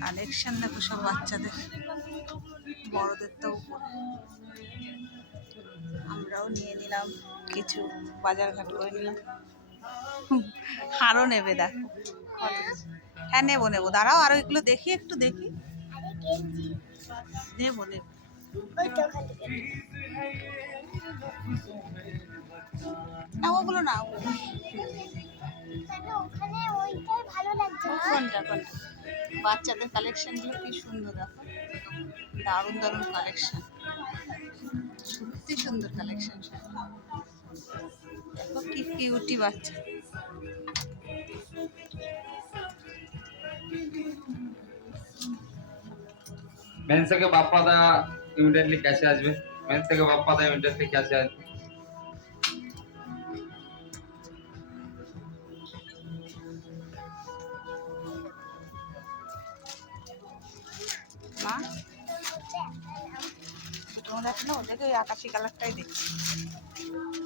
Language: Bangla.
কালেকশন দেখো সব বাচ্চাদের, বড়দের তো উপরে। আমরাও নিয়ে নিলাম কিছু, বাজারঘাট করে নিলাম। আরও নেবে দেখো। হ্যাঁ নেবো নেবো, দাঁড়াও আরও এগুলো দেখি, একটু দেখি। নেবো নেবো। না ওগুলো না, কোনটা কোনটা? বাচ্চাদের কালেকশনগুলো কি সুন্দর দেখো, দারুণ দারুণ কালেকশন, সত্যি সুন্দর কালেকশন। দেখো কি কিউটি বাচ্চা। मेंस के बाप पता इमीडिएटली कैसे आजबे मेंस के बाप पता इमीडिएटली कैसे आजबे মা দুটো দেখো না, ওদেরকে ওই আকাশি কালারটাই দেখছি।